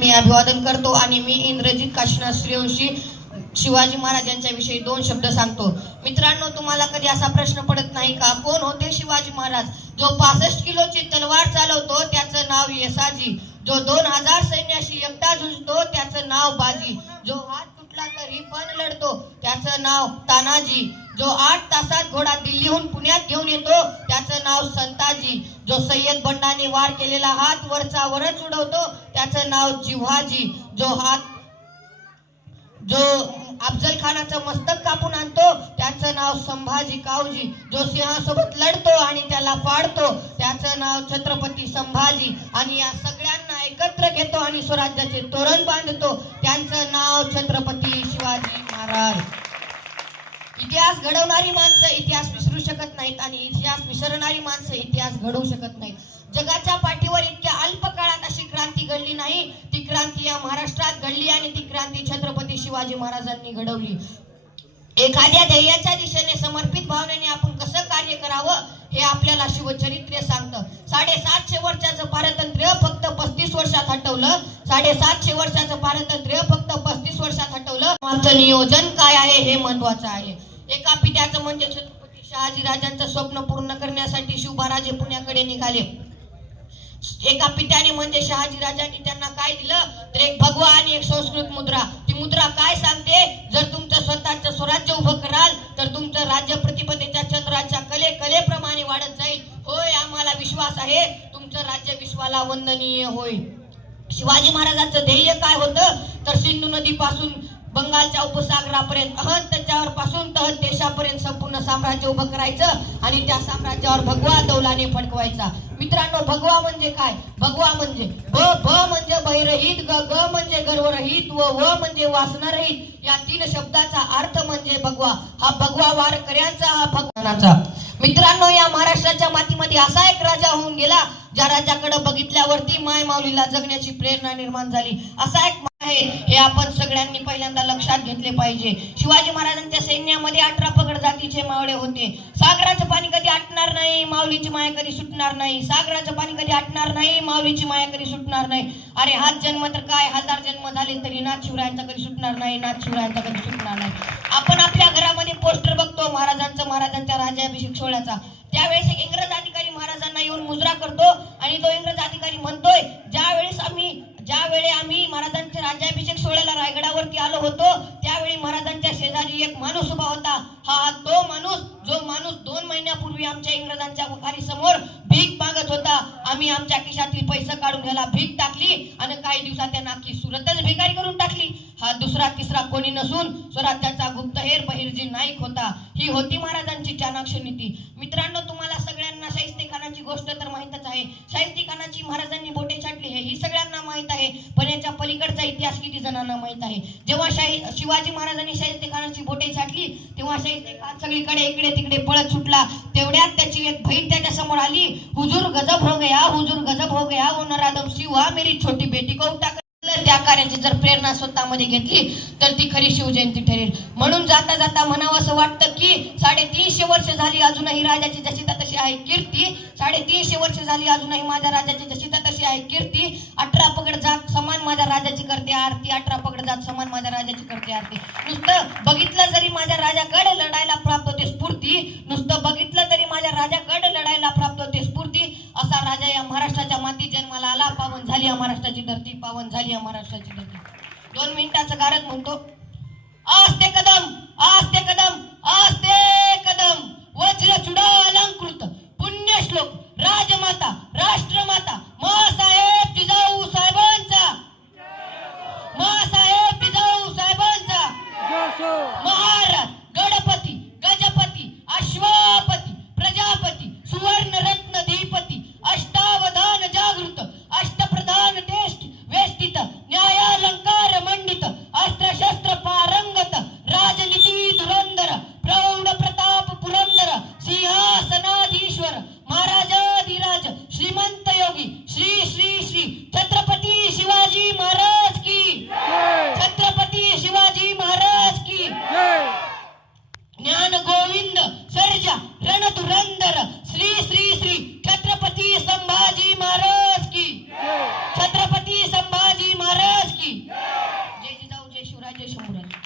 मी अभिवादन करतो आणि मी इंद्रजित काशीनाथ सूर्यवंशी शिवाजी महाराजांच्या विषयी 2 शब्द सांगतो। मित्रांनो, तुम्हाला कधी असा प्रश्न पडत नाही का, कोण होते शिवाजी महाराज? जो 65 किलोची तलवार चालवतो त्याचं नाव येसाजी, जो 2000 सैन्याशी एकटा झुंजतो त्याचं नाव बाजी, जो हात तुटला तरी पण लढतो त्याचं नाव तानाजी, जो 8 तासात घोडा दिल्लीहून पुण्यात घेऊन येतो त्याचं नाव संताजी, जो सय्यद बंडाने वार केलेला हात वरचा वरच उडवतो त्याचं नाव जिव्हाजी, जो अफजल खानाचं मस्तक कापून आणतो त्याचं नाव संभाजी कावजी, जो सिंहासोबत लढतो आणि त्याला फाडतो त्याचं नाव छत्रपती संभाजी, आणि या सगळ्यांना एकत्र घेतो आणि स्वराज्याचे तोरण बांधतो त्यांचं नाव छत्रपती शिवाजी महाराज। इतिहास घडवणारी माणसं इतिहास विसरू शकत नाहीत आणि इतिहास विसरणारी माणसं इतिहास घडवू शकत नाहीत। जगाच्या पाठीवर इतक्या अल्प काळात अशी क्रांती घडली नाही, ती क्रांती या महाराष्ट्रात घडली आणि ती क्रांती छत्रपती शिवाजी महाराजांनी घडवली। एखाद्या ध्येयाच्या दिशेने समर्पित भावनेने आपण कसं कार्य करावं हे आपल्याला शिवचरित्र सांगतं। 750 वर्षाचं पारतंत्र्य फक्त 35 वर्षात हटवलं, 750 वर्षाचं पारतंत्र्य फक्त 35 वर्षात हटवलं। आमचं नियोजन काय आहे हे महत्वाचं आहे। एका पित्याचं म्हणजे छत्रपती शहाजी राजांचं स्वप्न पूर्ण करण्यासाठी शिवबाराजे पुण्याकडे निघाले। एका पित्याने म्हणजे शहाजी राजांनी त्यांना काय दिलं तर एक भगवा आणि एक संस्कृत मुद्रा। ती मुद्रा काय सांगते, जर तुमचं स्वतःचं स्वराज्य उभं कराल तर तुमचं राज्य प्रतिपदेच्या चंद्राच्या कलेप्रमाणे वाढत जाईल। होय, आम्हाला विश्वास आहे तुमचं राज्य विश्वाला वंदनीय होईल। शिवाजी महाराजांचं ध्येय काय होतं तर सिंधू नदीपासून बंगालच्या उपसागरापर्यंत त्याच्यावर पासून तहत देशापर्यंत संपूर्ण साम्राज्य उभं करायचं आणि त्या साम्राज्यावर भगवा दौलाने फडकवायचा। मित्रांनो, भगवा म्हणजे काय? भगवा म्हणजे ब म्हणजे बहिरहित, ग म्हणजे गर्वरहित व म्हणजे वासनारहित या 3 शब्दाचा अर्थ म्हणजे भगवा। हा भगवा वारकऱ्यांचा, हा भगवानाचा। मित्रांनो, या महाराष्ट्राच्या मातीमध्ये असा एक राजा होऊन गेला ज्या राजाकडे बघितल्यावरती माय माऊलीला जगण्याची प्रेरणा निर्माण झाली। असा एक आहे हे आपण सगळ्यांनी पहिल्यांदा लक्षात घेतले पाहिजे। शिवाजी महाराजांच्या सैन्यामध्ये 18 पगड जातीचे मावळे होते। सागराचं पाणी कधी आटणार नाही, माऊलीची माया कधी सुटणार नाही। सागराचं पाणी कधी आटणार नाही, माऊलीची माया कधी सुटणार नाही। अरे हाच जन्म तर काय, 1000 जन्म झाले तरी नाथ शिवरायांचा कधी सुटणार नाही, नाथ शिवरायांचा कधी सुटणार नाही। आपण आपल्या घरामध्ये पोस्टर बघतो महाराजांच्या राज्याभिषेक सोहळ्याचा, त्यावेळेस एक इंग्रज अधिकारी महाराजांना येऊन मुजरा करतो आणि तो इंग्रज अधिकारी म्हणतोय, ज्यावेळी आम्ही महाराजांच्या राज्याभिषेक सोहळ्याला रायगडावरती आलो होतो त्यावेळी महाराजांच्या शेजारी एक माणूस उभा होता। हा तो माणूस, जो माणूस 2 महिन्यापूर्वी आमच्या इंग्रजांच्या बुखारी समोर भीक मागत होता। आम्ही आमच्या खिशातील पैसे काढून घ्यायला भीक टाकली आणि काही दिवसात त्यांना की सुरतच भिकारी करून टाकली। हा दुसरा तिसरा कोणी नसून स्वराज्याचा गुप्तहेर बहिर्जी नाईक होता। ही होती महाराजांची चाणाक्ष नीती। मित्रांनो, तुम्हाला सगळ्यांना शाहिस्तेखानाची गोष्ट तर माहितच आहे। शाहिस्तेखानाची महाराजांनी बोटे छाटली हे ही सगळ्यांना माहित आहे, पण याच्या पलीकडचा इतिहास किती जणांना माहित आहे? जेव्हा शिवाजी महाराजांनी शाहिस्तेखानाची बोटे छाटली तेव्हा शाहिस्तेखान सगळीकडे इकडे तिकडे पळत सुटला। तेवढ्यात त्याची एक बहीण त्याच्या समोर आली। हुजूर गजब हो गया, हुजूर गजब हो गया, वो नरादम शिवा मेरी छोटी बेटी को उठा। त्या कार्याची जर प्रेरणा स्वतःमध्ये घेतली तर ती खरी शिवजयंती ठरेल। म्हणून जाता जाता म्हणावं असं वाटतं की 350 वर्ष झाली अजूनही राजाची जशी तशी आहे कीर्ती, 350 वर्ष झाली अजूनही माझ्या राजाची जशी तशी आहे कीर्ती। 18 पगड जात समान माझ्या राजाची करते आरती, 18 पगड जात समान माझ्या राजाची करते आरती। नुसतं बघितलं जरी माझ्या राजाकडे लढायला प्राप्त होते स्फूर्ती, नुसतं बघितलं तरी माझ्या राजाकडे लढायला प्राप्त होते स्फूर्ती। असा राजा या महाराष्ट्राच्या माती जन्माला आला, पावन झाली या महाराष्ट्राची धरती, पावन झाली या महाराष्ट्राची धरती। 2 मिनिटाचं गारद म्हणतो, आस्ते कदम आस्ते कदम आस्ते कदम, वज्र चुडा अलंकृत पुण्य श्लोक राजमाता राष्ट्रमाता मासाहेब जिजाऊ साहेबांचा, मासाहेब जिजाऊ साहेबांचा, महाराज गणपती गजपती अश्वापती प्रजापती सुवर्ण रत्न धीपती अष्टावधान जागृत अष्टप्रधान टेस्ट वेष्टित न्यायालंकार मंडित अस्त्रशस्त्र पारंगत राजनीती धुरंधर प्रौढ प्रताप पुरंदर सिंहासनाधीश्वर महाराजाधिराज श्रीमंत योगी श्री श्री श्री छत्रपती शिवाजी महाराज की, छत्रपती शिवाजी महाराज की। ज्ञान गोविंद सर्जा रणधुरंधर श्री श्री श्री छत्रपती संभाजी महाराज की, छत्रपती संभाजी महाराज जय शंभूराज.